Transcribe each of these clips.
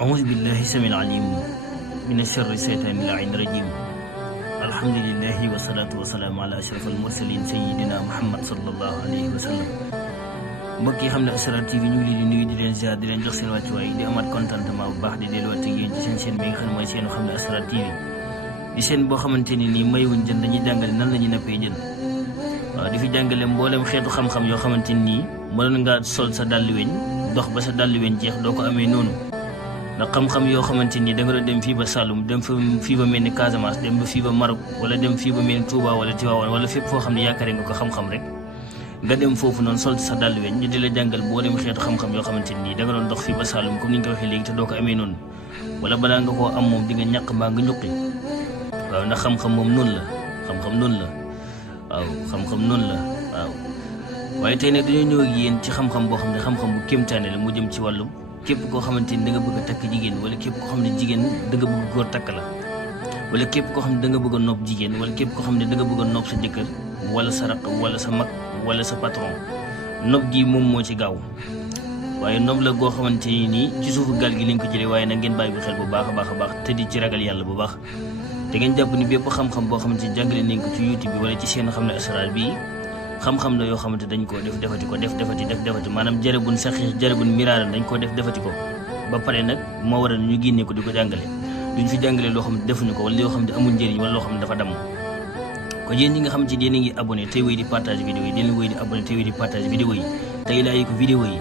أعوذ بالله السميع العليم من الشر الشيطان اللعين الرجيم. الحمد لله والصلاة والسلام على أشرف المرسلين سيدنا محمد صلى الله عليه وسلم. mbokk yi xam ne Asrar TV ñu ngi leen di nuyu di leen ziar di leen jox seen wàccuwaay di amaat contentement bu baax di delluwaat ak yéen ci seen chaîne bi nga xam ne mooy seenu xam ne Asrar TV di seen boo xamante ni nii mayuñ jën dañuy jàngale nan la ñuy nappee jën. waaw di fi jàngale mboolem xeetu xam-xam yoo xamante ni mënoon nga sol sa dàll weñ dox ba sa dàll weñ jeex doo ko amee noonu. ndax xam-xam yoo xamante ni da nga doon dem fii ba Saloum dem fa fii ba mel ni Casamance dem ba fii ba Maroc wala dem fii ba mel ni Touba wala Tivaouane wala fépp foo xam ne yaakaare nga ko xam-xam rek nga dem foofu noonu sol sa dàll weñ ñu di la jàngal boo dem xeetu xam-xam yoo xamante ni da nga doon dox fii ba Saloum comme ni ñu ko waxee léegi te doo ko amee noonu wala balaa nga koo am moom di nga ñàkk mbaa nga ñuqi. waaw ndax xam-xam moom noonu la xam-xam noonu la waaw xam-xam noonu la waaw waaye tey nag dañoo ñëw ak yéen ci xam-xam boo xam ne xam-xam bu kéemtaane la mu jëm ci wàllum képp koo xamante ni da nga bëgg a takk jigéen wala képp koo xam ne jigéen da nga bëgg góor takk la wala képp koo xam ne da nga bëgg a nopp jigéen wala képp koo xam ne da nga bëgg a nopp sa jëkkër wala sa raq wala sa mag wala sa patron nopp gi moom moo ci gaaw waaye nopp la goo xamante ni nii ci suufu gaal gi lañ ko jëlee waaye nag ngeen bàyyi ko xel bu baax a baax a baax te di ci ragal yàlla bu baax te ngeen jàpp ni bépp xam-xam boo xamante ni jàngale nañ ko ci YouTube bi wala ci seen xam ne Asrar bii xam-xam la yoo xamante dañ koo def defati ko def defati maanaam jarabun saxiix jarabun miraaran dañ koo def defati ko ba pare nag moo waral ñu génnee ko di ko jàngale duñ fi jàngale loo xam ne defuñu ko wala loo xam ne amul njëriñ wala loo xam ne dafa damm ko yéen ñi nga xam ci yéen a ngi abonné tey wéy di partage vidéo yi di leen wéy di abonné tey wéy di partage vidéo yi tey like ko vidéo yi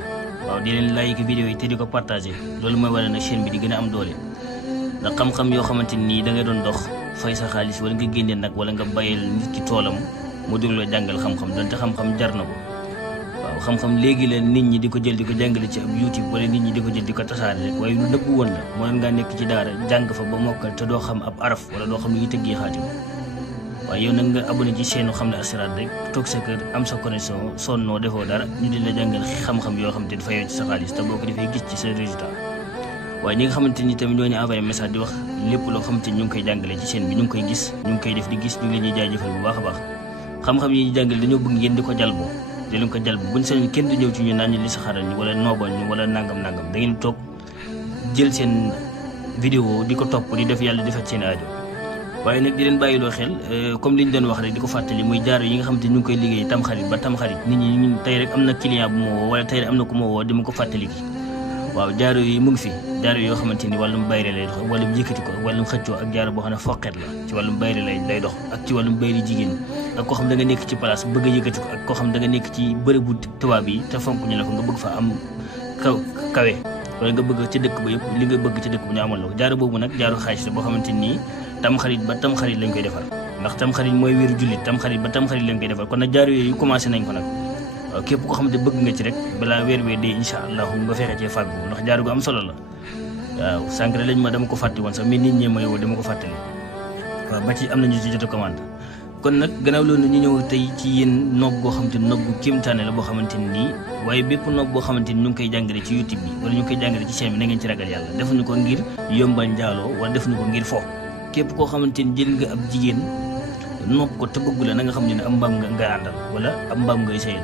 waaw di leen like vidéo yi te di ko partagé loolu mooy waral nag chaîne bi di gën a am doole ndax xam-xam yoo xamante nii da ngay doon dox fay sa xaalis wala nga génnee nag wala nga bayal nit ki toolam mu déglu la jàngal xam-xam donte xam-xam jar na ko waaw xam-xam léegi la nit ñi di ko jël di ko jàngale ci ab YouTube wala nit ñi di ko jël di ko tasaare rek waaye lu dëgg woon la moo nga nekk ci daara jàng fa ba mokkal te doo xam ab araf wala doo xam ne yi tëggee xaatim waaye yow nag nga abonné ci chaîne xam ne Asrar rek toog sa kër am sa connexion sonnoo defoo dara ñu di la jàngal xam-xam yoo xam te dafa yow ci sa xaalis te boo ko defee gis ci sa résultat waaye ñi nga xamante ni tamit ñoo ñu envoyé message di wax lépp loo xamante ni ñu ngi koy jàngale ci chaîne bi ñu ngi koy gis ñu ngi koy def di gis ñu ngi leen di jaajëfal bu baax a baax xam-xam yi ñu jàngale dañoo bëgg ngeen di ko jalboo di leen ko jalbo buñ sañoon kenn du ñëw ci ñu naan ñu li sa xaral ñu wala noobal ñu wala nangam-nangam da ngeen toog jël seen vidéo di ko topp di def yàlla di faj seen aajo waaye nag di leen bàyyiloo xel comme li ñu doon wax rek di ko fàttali muy jaaro yi nga xamante ni ñu ngi koy liggéey tamxarit ba tamxarit nit ñi tey rek am na client bu ma woo wala tey rek am na ku ma woo di ma ko fàttali ki waaw jaaro yi mu ngi fi jaaro yoo xamante ni wàllum bayre lay dox wàllum yëkkati ko wàllum xëccoo ak jaaro boo xam ne foqet la ci wàllum bayre lay dox ak ci wàllum bayre jigéen ak koo xam da nga nekk ci place bëgg a yëkkati ko ak koo xam da nga nekk ci bërëbu tubaab yi te fonk ñu la ko nga bëgg fa am kawe wala nga bëgg ci dëkk ba yëpp li nga bëgg ci dëkk bu ñu amal la ko jaaro boobu nag jaaro xaalis la boo xamante nii tamxarit ba tamxarit lañ koy defar ndax tamxarit mooy wéeru jullit tamxarit ba tamxarit lañ koy defar kon nag jaaro yooyu commencé nañ ko nag waaw képp koo xamante bëgg nga ci rek balaa weer wee dee incha allah nga fexe cee fàggu ndax jaaro gu am solo la waaw sànq lañ ma dama ko fàtte woon sax mais nit ñee ma yow dama ko fàttali waaw ba ci am nañu ci jot a commande kon nag gannaaw loolu ñu ñëw tey ci yéen nopp boo xamante ni nopp bu kéemtaane la boo xamante ni nii waaye bépp nopp boo xamante ni ñu ngi koy jàngale ci YouTube bi wala ñu ngi koy jàngale ci chaîne bi na ngeen ci ragal yàlla defuñu ko ngir yombal njaaloo wala defuñu ko ngir fo képp koo xamante ni jël nga ab jigéen nopp ko te bëggu la na nga xam ne am mbaam nga àndal wala ab mbaam ngay sëyal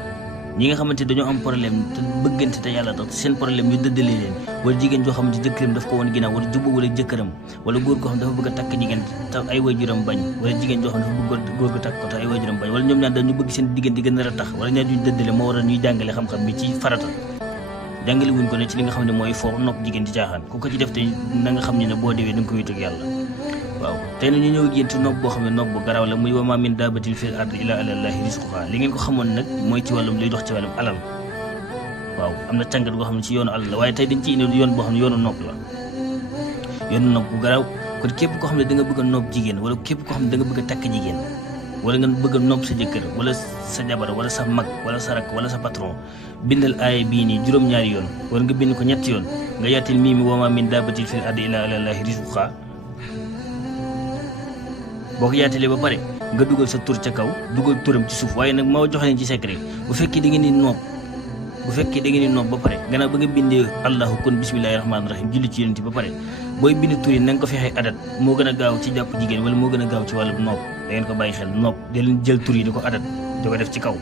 ñi nga xamante dañoo am problème te bëggante te yàlla tax seen problème ñu dëddale leen wala jigéen joo xamante jëkkëram daf ko woon ginnaaw wala jubbu wala jëkkëram wala góor koo xam dafa bëgg a takk jigéen te ay waajuram bañ wala jigéen joo xam dafa bëgg góor ko takk ko te ay waajuram bañ wala ñoom ñaan dañu bëgg seen diggante gën a tax wala ñaar ñu dëddale moo waral ñuy jàngale xam-xam bi ci farata jàngale wuñ ko ne ci li nga xam ne mooy foo nopp jigéen ci caaxaan ku ko ci def te na nga xam ne boo déwee da nga ko wéetu ak yàlla waaw tey na ñu ñëw ak yéen ci nopp boo xam ne nopp bu garaaw la muy wa maa min daabatin fil ardi illaa alaa llaahi rizquhaa li ngeen ko xamoon nag mooy ci wàllum luy dox ci wàllum alal waaw am na càngat goo xam ne ci yoonu alal la waaye tey dañ ci indi yoon boo xam ne yoonu nopp la yoonu nopp bu garaaw kon képp koo xam ne da nga bëgg a nopp jigéen wala képp koo xam ne da nga bëgg a takk jigéen wala nga bëgg a nopp sa jëkkër wala sa jabar wala sa mag wala sa rak wala sa patron bindal aaya bii nii juróom-ñaari yoon wala nga bind ko ñetti yoon nga yaatil mii mi wa maa min daabatin fil ardi illaa alaa llaahi rizquhaa boo ko yaatalee ba pare nga dugal sa tur ca kaw dugal turam ci suuf waaye nag moo jox leen ci secret bu fekkee da ngeen di nopp ba pare gannaaw ba nga bindee allahu kon bismillahi rahmaani rahim julli ci yonent ba pare booy bind tur yi na nga ko fexee adat moo gën a gaaw ci jàpp jigéen wala moo gën a gaaw ci wàllu nopp da ngeen ko bàyyi xel nopp da leen jël tur yi di ko adat di ko def ci kaw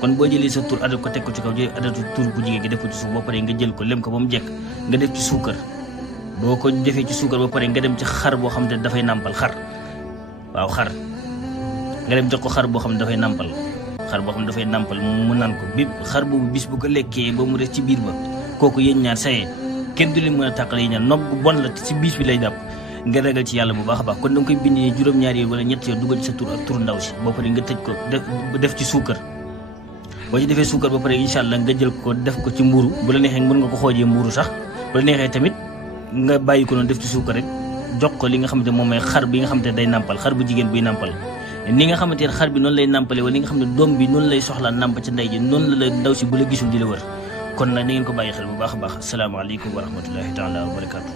kon boo jëlee sa tur adat ko teg ko ci kaw jël adatu tur bu jigéen gi def ko ci suuf boo paree nga jël ko lem ko ba mu jekk nga def ci suukar boo ko defee ci suukar ba pare nga dem ci xar boo xam ne dafay nàmpal xar waaw xar nga dem jox ko xar boo xam ne dafay nàmpal mu naan ko bi xar boobu bis bu ko lekkee ba mu des ci biir ba kooku yéen ñaar sayee kenn du leen mën a tàqale yi ñaar nopp bu bon la ci biis bi lay jàpp nga ragal ci yàlla bu baax a baax kon da nga koy bindee juróom-ñaari yoon wala ñett yoon dugal ci sa tur ak turu ndaw si boo pare nga tëj ko def ci suukar boo ci defee suukar ba pare incha allah nga jël ko def ko ci mburu bu la neexee mën nga ko xoojee mburu sax bu la neexee tamit nga bàyyi ko noonu def ci suukar rek jox ko li nga xamante moom mooy xar bi nga xamante day nàmpal xar bu jigéen buy nàmpal ni nga xamante ne xar bi noonu lay nàmpale wala li nga xam ne doom bi noonu lay soxlaa nàmp ca ndey ji noonu la ndaw si bu la gisul di la wër kon nag na ngeen ko bàyyi xel bu baax a baax asalaamaaleykum wa rahmatullahi taala wa barakaatu